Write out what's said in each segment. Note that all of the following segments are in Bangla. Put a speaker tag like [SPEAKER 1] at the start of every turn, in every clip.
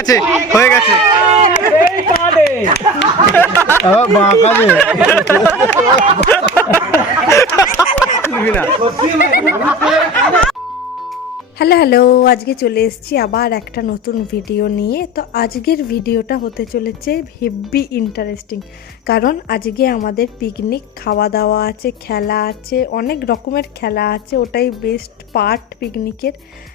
[SPEAKER 1] গেছে হয়ে গেছে।
[SPEAKER 2] হ্যালো হ্যালো, আজকে চলে এসেছি আবার একটা নতুন ভিডিও নিয়ে। তো আজকের ভিডিওটা হতে চলেছে হেভি ইন্টারেস্টিং কারণ আজকে আমাদের পিকনিক খাওয়া দাওয়া আছে, খেলা আছে, অনেক রকমের খেলা আছে, ওটাই বেস্ট পার্ট পিকনিকের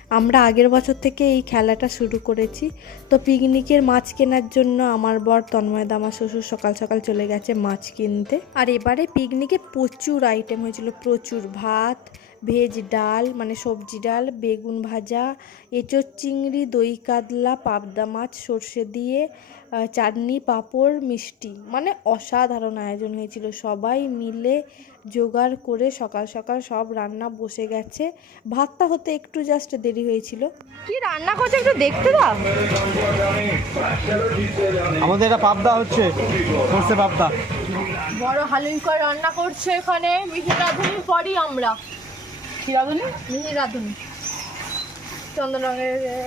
[SPEAKER 2] আমরা আগের বছর থেকে এই খেলাটা শুরু করেছি। তো পিকনিকের মাছ কেনার জন্য আমার বর তন্ময় দামা শ্বশুর সকাল সকাল চলে গেছে মাছ কিনতে। আর এবারে পিকনিকে প্রচুর আইটেম হয়েছিল, প্রচুর ভাত ভেজ ডাল মানে সবজি ডাল বেগুন ভাজা এঁচোড় চিংড়ি দই কাতলা পাবদা মাছ সর্ষে দিয়ে চাটনি পাঁপড় মিষ্টি। মানে অসাধারণ আয়োজন হয়েছিল। সবাই মিলে জোগাড় করে সকাল সকাল সব রান্না বসে গেছে। ভাতটা হতে একটু জাস্ট দেরি হয়েছিল। কি রান্না করছে একটু দেখতে দাও।
[SPEAKER 1] আমাদের এটা পাবদা হচ্ছে সর্ষে পাবদা।
[SPEAKER 2] বড় হালুই করে রান্না করছে এখানে। মিহির রাঁধুনির পরই আমরা।
[SPEAKER 3] কি রাঁধুনি?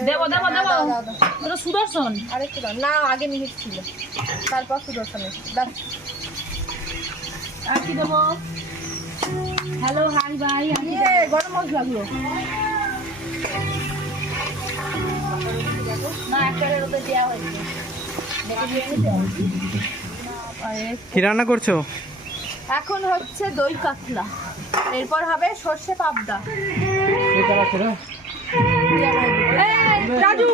[SPEAKER 3] দেবো। ওটা সুদর্শন।
[SPEAKER 2] না আগে মিহির ছিল। তারপর সুদর্শন এসেছে।
[SPEAKER 3] আর কি দেবো? হ্যালো হাই বাই
[SPEAKER 2] ইয়ে, গরম মশলাগুলো
[SPEAKER 1] কি রান্না করছ?
[SPEAKER 2] এখন হচ্ছে দই কাতলা। এরপর হবে সর্ষে পাবদা।
[SPEAKER 3] রাজু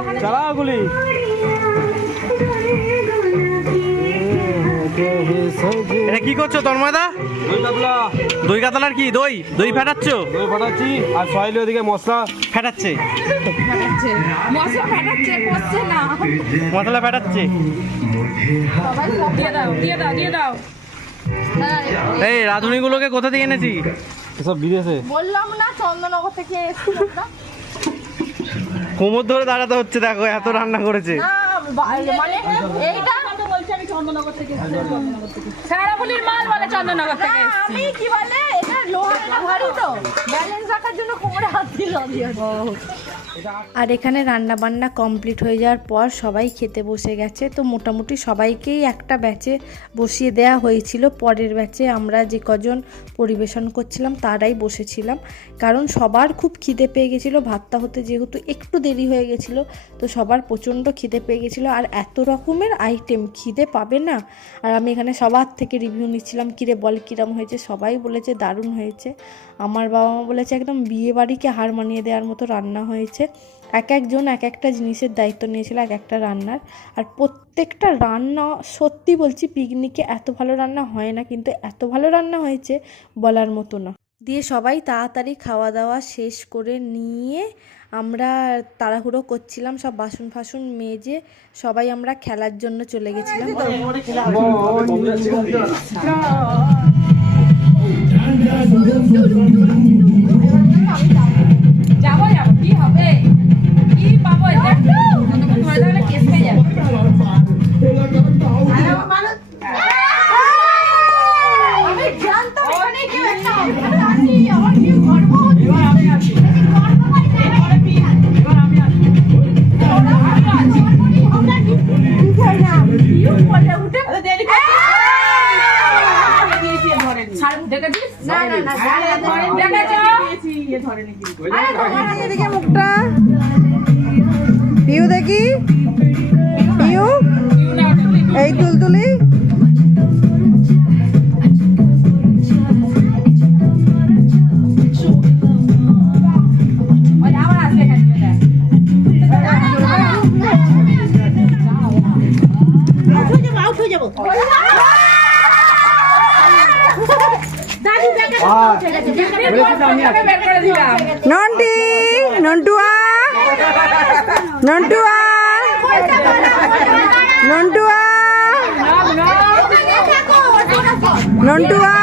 [SPEAKER 3] ওখানে
[SPEAKER 1] গুলি। এটা কি করছ তন্ময়দা?
[SPEAKER 4] দই কাতলা।
[SPEAKER 1] দই কাতলার কি? দই? দই ফেটাচ্ছ?
[SPEAKER 4] দই ফাটাচ্ছি আর সয়াইলে ওদিকে মশলা।
[SPEAKER 1] ফেটাচ্ছে?
[SPEAKER 3] মশলা ফাটাচ্ছে করছে না।
[SPEAKER 1] মশলা ফেটাচ্ছে?
[SPEAKER 3] দিয়ে দাও দিয়ে দাও দিয়ে দাও।
[SPEAKER 1] এই রাঁধুনিগুলোকে কোথা থেকে এনেছি?
[SPEAKER 4] এসব বিদেশে।
[SPEAKER 2] বললাম না চন্দননগর থেকে
[SPEAKER 1] কোমর ধরে দাঁড়াতে হচ্ছে দেখো এত রান্না করেছে।
[SPEAKER 2] মানে এইটা
[SPEAKER 3] চন্দননগর থেকে চন্দননগর থেকে সারাবলির মাল বলে চন্দননগর থেকে
[SPEAKER 2] আমি কি বলে? দিয়ে দিয়ে আর এখানে রান্না বান্না কমপ্লিট হয়ে যাওয়ার পর সবাই খেতে বসে গেছে। তো মোটামুটি সবাইকেই একটা ব্যাচে বসিয়ে দেওয়া হয়েছিল। পরের ব্যাচে আমরা যে কজন পরিবেশন করছিলাম, তারাই বসেছিলাম। কারণ সবার খুব খিদে পেয়ে গেছিল। ভাতটা হতে যেহেতু একটু দেরি হয়ে গেছিল, তো সবার প্রচণ্ড খিদে পেয়ে গেছিল। আর এত রকমের আইটেম খিদে পাবে না? আর আমি এখানে সবার থেকে রিভিউ নিচ্ছিলাম, কিরে বল কিরম হয়েছে? সবাই বলেছে, দারুণ হয়েছে। আমার বাবা মা বলেছে একদম বিয়ে বাড়িকে হার মানিয়ে দেওয়ার মতো রান্না হয়েছে এক একজন এক একটা জিনিসের দায়িত্ব নিয়েছিল এক একটা রান্নার আর প্রত্যেকটা রান্না সত্যি বলছি পিকনিকে এত ভালো রান্না হয় না কিন্তু এত ভালো রান্না হয়েছে বলার মতো না দিয়ে সবাই তাড়াতাড়ি খাওয়া দাওয়া শেষ করে নিয়ে আমরা তাড়াহুড়ো করছিলাম সব বাসন ফাসন মেজে সবাই আমরা খেলার জন্য চলে গেছিলাম
[SPEAKER 3] কি হবে? কি পাবো? এটা কেস হয়ে যাবে।
[SPEAKER 2] না মুখটা পিউ দেখি পিউ এই তুলতুলি
[SPEAKER 3] ওই আবার আসবে এখানে বের করে দিলাম
[SPEAKER 2] নন্টি নন্টুয়া নন্টুয়া নন্টুয়া নন্টুয়া।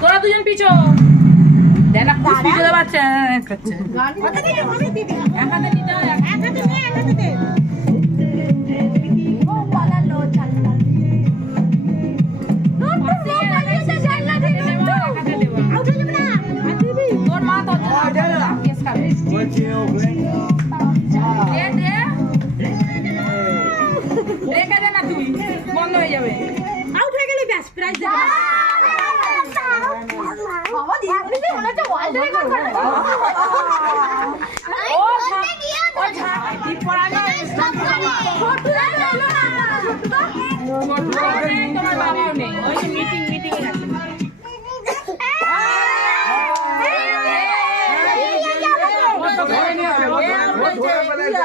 [SPEAKER 3] তোরা দুজন পিছো। দেখ না পিছো দেবার করছে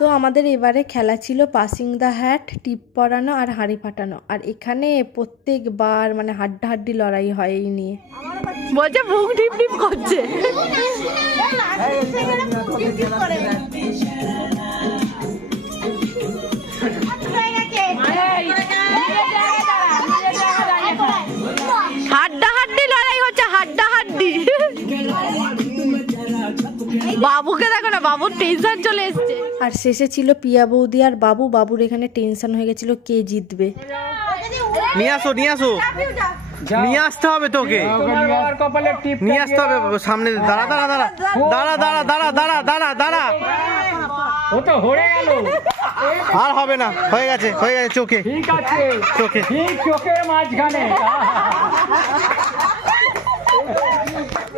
[SPEAKER 3] তো
[SPEAKER 2] আমাদের এবারে খেলা ছিল পাসিং দ্য হ্যাট টিপ পরানো আর হাঁড়ি ফাটানো। আর এখানে প্রত্যেকবার মানে হাড্ডাহাড্ডি লড়াই হয় এই নিয়ে। বলছে বুক টিপ টিপ করছে। হাড্ডাহাড্ডি লড়াই হচ্ছে, হাড্ডাহাড্ডি। বাবুকে দেখো না বাবুর টেনশন চলে এসছে। আর শেষে ছিল পিয়া বৌদি আর বাবু বাবুর এখানে টেনশন হয়ে গেছিল কে জিতবে।
[SPEAKER 1] নিয়ে আসো নিয়ে আসো। নিয়ে আসতে হবে তোকে।
[SPEAKER 4] তোমার বাবার কপালে টিপ
[SPEAKER 1] নিয়ে আসতে হবে সামনে। দাঁড়া দাঁড়া দাঁড়া। দাঁড়া দাঁড়া দাঁড়া দাঁড়া দাঁড়া দাঁড়া।
[SPEAKER 4] ও তো হয়ে গেল।
[SPEAKER 1] আর হবে না। হয়ে গেছে হয়ে গেছে চোখে।
[SPEAKER 4] ঠিক আছে।
[SPEAKER 1] চোখে।
[SPEAKER 4] ঠিক চোখের মাঝখানে।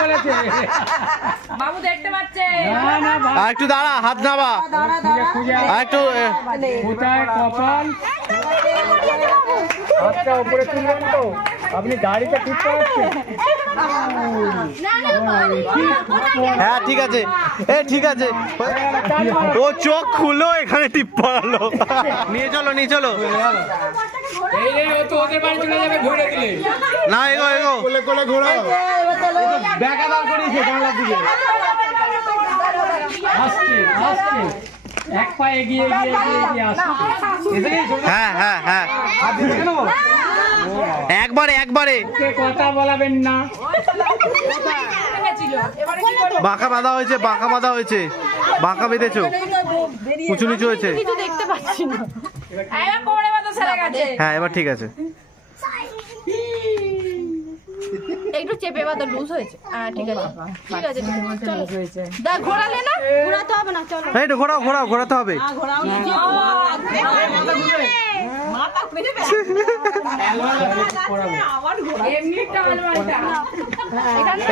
[SPEAKER 4] বলেছে।
[SPEAKER 3] বাবু দেখতে পাচ্ছে।
[SPEAKER 4] না না ভাই,
[SPEAKER 1] আর একটু দাঁড়া হাত নাবা আর একটু
[SPEAKER 4] কপাল? হাতটা উপরে তুলবেন তো। আপনি গাড়িটা ঠিক
[SPEAKER 1] হ্যাঁ ঠিক আছে। এ ঠিক আছে। ও চোখ খুলো এখানে টিপ পড়ালো। নিয়ে চলো নিয়ে চলো। হ্যাঁ হ্যাঁ হ্যাঁ। একবারে একবারে।
[SPEAKER 4] কথা বলাবেন না।
[SPEAKER 1] বাঁকা বাঁধা হয়েছে বাঁকা বাঁধা হয়েছে। বাঁকা বেঁধেছো। উঁচু নিচু হয়েছে।
[SPEAKER 3] দেখতে পাচ্ছি না।
[SPEAKER 1] হ্যাঁ এবার ঠিক আছে
[SPEAKER 2] একটু চেপে বা তো লুজ হয়েছে হ্যাঁ ঠিক আছে ঠিক আছে চলো দা ঘোরালে না ঘোরাতে হবে না চলো
[SPEAKER 1] এই ঘোরাও ঘোরাও ঘোরাতে হবে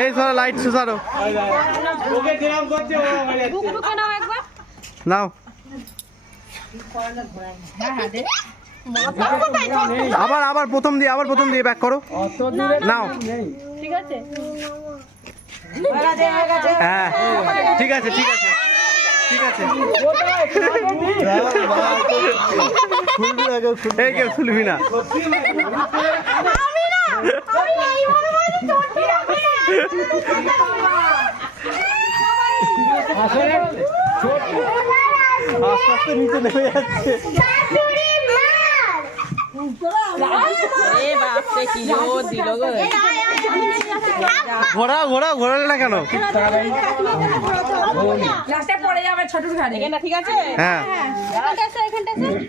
[SPEAKER 1] এই সরো লাইট সুসারো নাও আবার আবার প্রথম দিয়ে, আবার প্রথম দিয়ে ব্যাক করো। নাও।
[SPEAKER 2] ঠিক আছে
[SPEAKER 1] হ্যাঁ ঠিক আছে ঠিক আছে ঠিক আছে। এই কেউ শুনবি না।
[SPEAKER 4] আসলে
[SPEAKER 1] আস্তে আস্তে নিচে নেমে যাচ্ছে ঘোরাও ঘোরাও ঘোরালে না কেন
[SPEAKER 3] ঘাড়ে
[SPEAKER 1] হ্যাঁ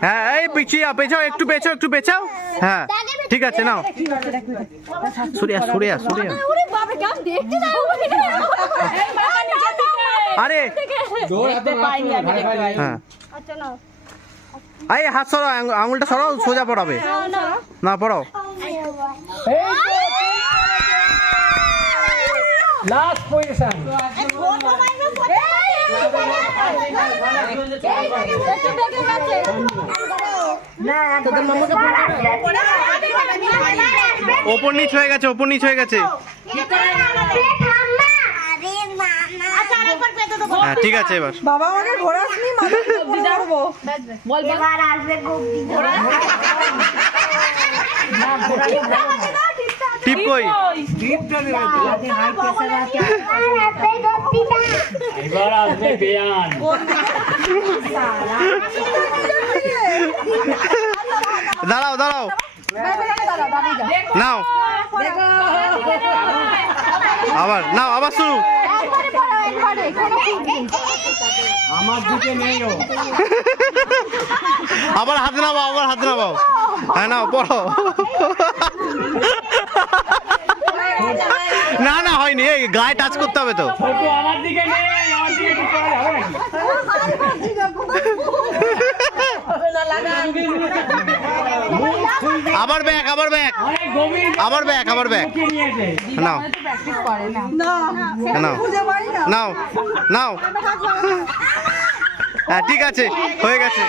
[SPEAKER 1] হ্যাঁ এই পিছিয়ে পেছাও একটু পেছাও একটু পেছাও হ্যাঁ ঠিক আছে নাও সরিয়া সরিয়া সরিয়া আরে হ্যাঁ। এই হাত সরাও আঙ- আঙুলটা সরাও সোজা পড়াবে। না পড়াও।
[SPEAKER 4] লাস্ট পজিশন
[SPEAKER 1] ওপর নিচ হয়ে গেছে ওপর নিচ হয়ে গেছে। হ্যাঁ ঠিক আছে এবার।
[SPEAKER 5] বাবা আমাকে ঘোরাসনি মাথা
[SPEAKER 6] এবার আসবে
[SPEAKER 1] টিপ কই?
[SPEAKER 4] এবার আসবে বেয়ান।
[SPEAKER 1] দাঁড়াও দাঁড়াও। নাও। আবার নাও আবার শুরু।
[SPEAKER 4] আমার দিকে নেই ও
[SPEAKER 1] আবার হাতে নামাও আবার হাতে নামাও। হ্যাঁ না পড়ো। না না হয়নি। এই গায়ে টাচ করতে হবে তো।
[SPEAKER 4] আমার দিকে নেই আমার
[SPEAKER 1] আবার ব্যাক আবার ব্যাক আবার ব্যাক আবার ব্যাক নাও। নাও। নাও। নাও। হ্যাঁ ঠিক আছে। হয়ে গেছে।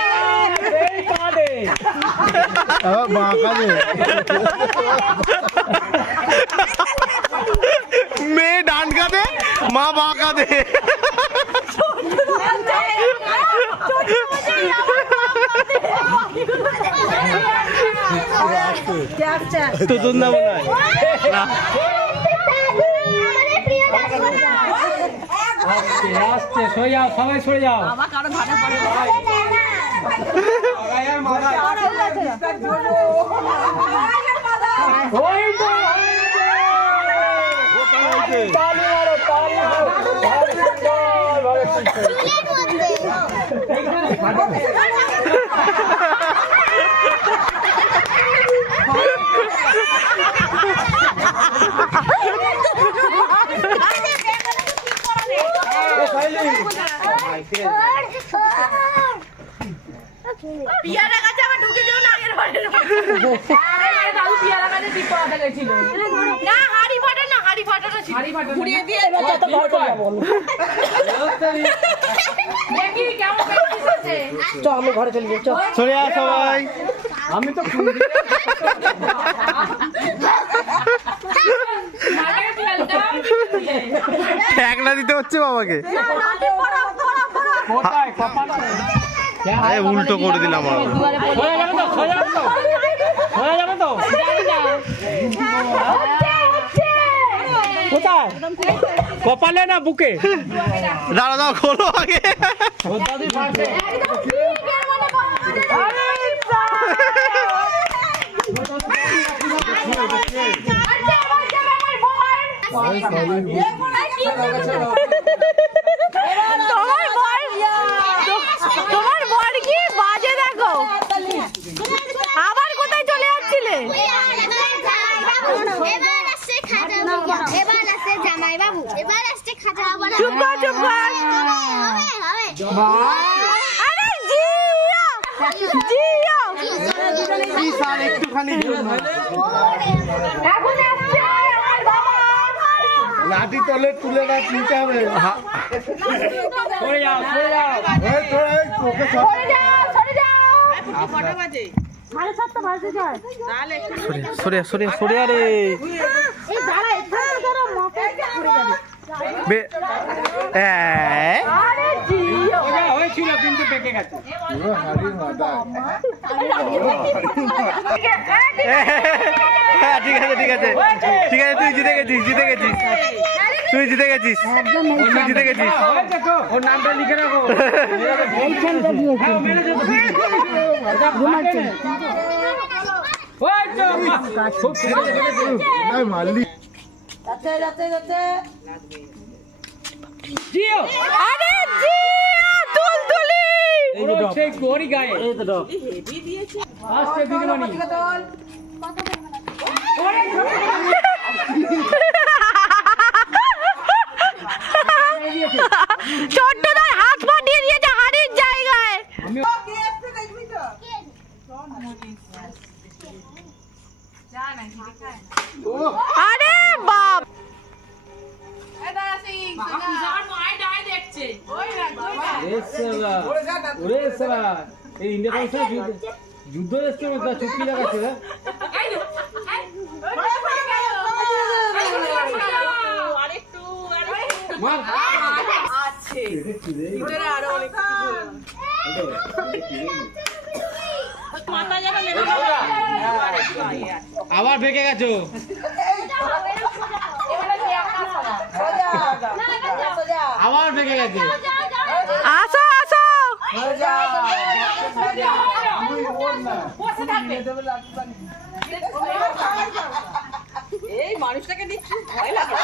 [SPEAKER 1] মেয়ে ডান কাঁদে মা বা কাঁদে তো তোর নাম মনে হয় না
[SPEAKER 4] সরে যাও সবাই সরে যাও। ভালো সুন্দর, ভালো সুন্দর।
[SPEAKER 7] পিয়ারা গাছে আবার ঢুকে যেও না আগের বারের
[SPEAKER 3] দাদু পিয়ারা গাছে টিপ গেছিল।
[SPEAKER 7] না হাড়ি ফাটা না হাড়ি ফাটানো ছিল।
[SPEAKER 3] ঘুরিয়ে দিয়ে দেখি কেমন practice হচ্ছে।
[SPEAKER 1] সরে আয় সবাই।
[SPEAKER 4] আমি তো।
[SPEAKER 1] ঠ্যাকলা দিতে হচ্ছে বাবাকে।
[SPEAKER 4] কোথায়? কপালে?
[SPEAKER 1] আরে উল্টো করে দিলাম আবার
[SPEAKER 4] সরে যাবে তো সরে যাবে তো সরে যাবে তো কোথায় কপালে না বুকে
[SPEAKER 1] দাঁড়া দাও খোলো আগে
[SPEAKER 4] দাদি পাশে
[SPEAKER 7] তোমার বর তোমার বর কি বাজে দেখো আবার কোথায় চলে যাচ্ছিলে
[SPEAKER 6] এবার আসছে খাজা বাবু এবার আসছে জামাই বাবু এবার আসছে খাজা বাবু
[SPEAKER 7] চুপ কর, চুপ কর।
[SPEAKER 6] হবে হবে
[SPEAKER 7] আরে জিয়া জিয়া
[SPEAKER 1] একটুখানি
[SPEAKER 7] এখন আসছে আমার বাবা
[SPEAKER 8] লাঠি তলে তুলে না নিতে হবে।
[SPEAKER 4] সরে যাও সরে যাও।
[SPEAKER 8] এই তোরা এই তোকে
[SPEAKER 7] সরে যাও সরে যাও।
[SPEAKER 1] সরে সরে সরে আরে।
[SPEAKER 6] এই দাঁড়া এখানে ধরো মকে পড়ে যাবে
[SPEAKER 1] বে এ
[SPEAKER 7] আরে জিয়া
[SPEAKER 4] সোজা হয়েছিল কিন্তু বেঁকে গেছে
[SPEAKER 8] পুরো হাড়ি মাদায়
[SPEAKER 1] হ্যাঁ ঠিক আছে ঠিক আছে। ঠিক আছে তুই জিতে গেছিস জিতে গেছিস। তুই জিতে গেছিস। তুই জিতে গেছিস।
[SPEAKER 4] ওর নামটা লিখে রাখো হ্যাঁ, খুব
[SPEAKER 8] মারলি
[SPEAKER 4] জিও।
[SPEAKER 7] আরে জিয়া তুলতুলি।
[SPEAKER 4] পুরো সেই গড়ি গায়ে। আসছে দিদিমণি
[SPEAKER 7] ছোট্টদার হাত পাঠিয়ে দিয়েছে হাড়ির জায়গায়। আরে বাপ।
[SPEAKER 4] যুদ্ধ এসছে চুক্তি লাগাচ্ছে রে
[SPEAKER 3] এই তো, এই, ওই পড়ে গেল। আরেকটু আরেকটু
[SPEAKER 4] মার
[SPEAKER 3] আচ্ছা
[SPEAKER 4] আবার বেঁকে গেছো আবার বেঁকে গেছে।
[SPEAKER 7] আসো আসো।
[SPEAKER 3] এই মানুষটাকে দেখছি ভয় লাগে।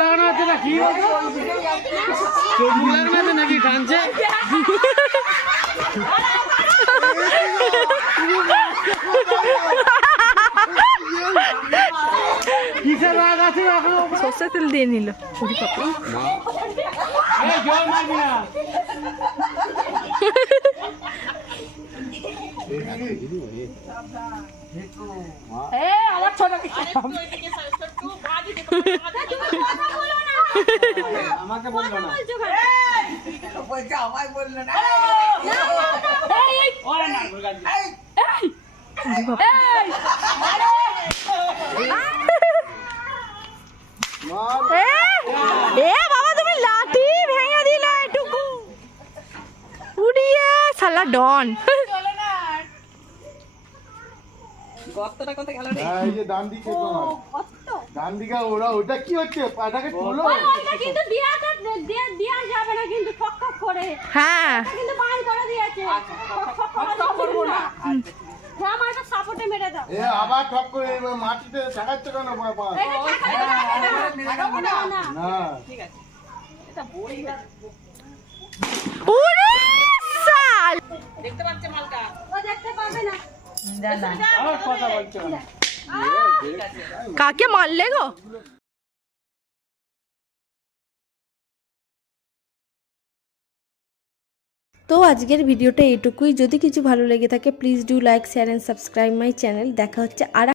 [SPEAKER 4] লাগানো আছে না কি চম্বুক লাগানো আছে নাকি টানছে কিসের রাগ আছে এখনও
[SPEAKER 7] সর্ষে তেল দিয়ে নিল।
[SPEAKER 4] এই জল মারবি না
[SPEAKER 3] আমার ছোট
[SPEAKER 4] আমাকে বলব না।
[SPEAKER 7] এ বাবা তুমি লাঠি ভেঙে দিলে এটুকু। উড়িয়ে শালা ডন।
[SPEAKER 3] গর্তটা কোথায় গেল রে?
[SPEAKER 8] হ্যাঁ এই যে ডান দিকে ডান দিকে ওরা ওটা কি হচ্ছে? পাটাকে তুলো?
[SPEAKER 9] কিন্তু দিয়াটা দিয়া দিয়া যাবে না কিন্তু ঠক ঠক করে।
[SPEAKER 7] হ্যাঁ।
[SPEAKER 9] কিন্তু বান করে দিয়েছে। ঠক ঠক করে
[SPEAKER 3] করব না
[SPEAKER 9] হ্যাঁ আমার একটা সাপোর্টে মেরে দাও।
[SPEAKER 8] এ আবার ঠক করে মাটিতে শেখাচ্ছ কেন বাবা
[SPEAKER 9] না। না
[SPEAKER 8] না।
[SPEAKER 7] উড়ে শাল
[SPEAKER 3] দেখতে পাচ্ছে মালটা?
[SPEAKER 9] ও দেখতে পাবে না।
[SPEAKER 4] আবার কথা বলছো।
[SPEAKER 7] কাকে মারলে গো? তো আজকের ভিডিওটা এটুকুই যদি কিছু ভালো লেগে থাকে please do like share and subscribe my channel দেখা হচ্ছে আর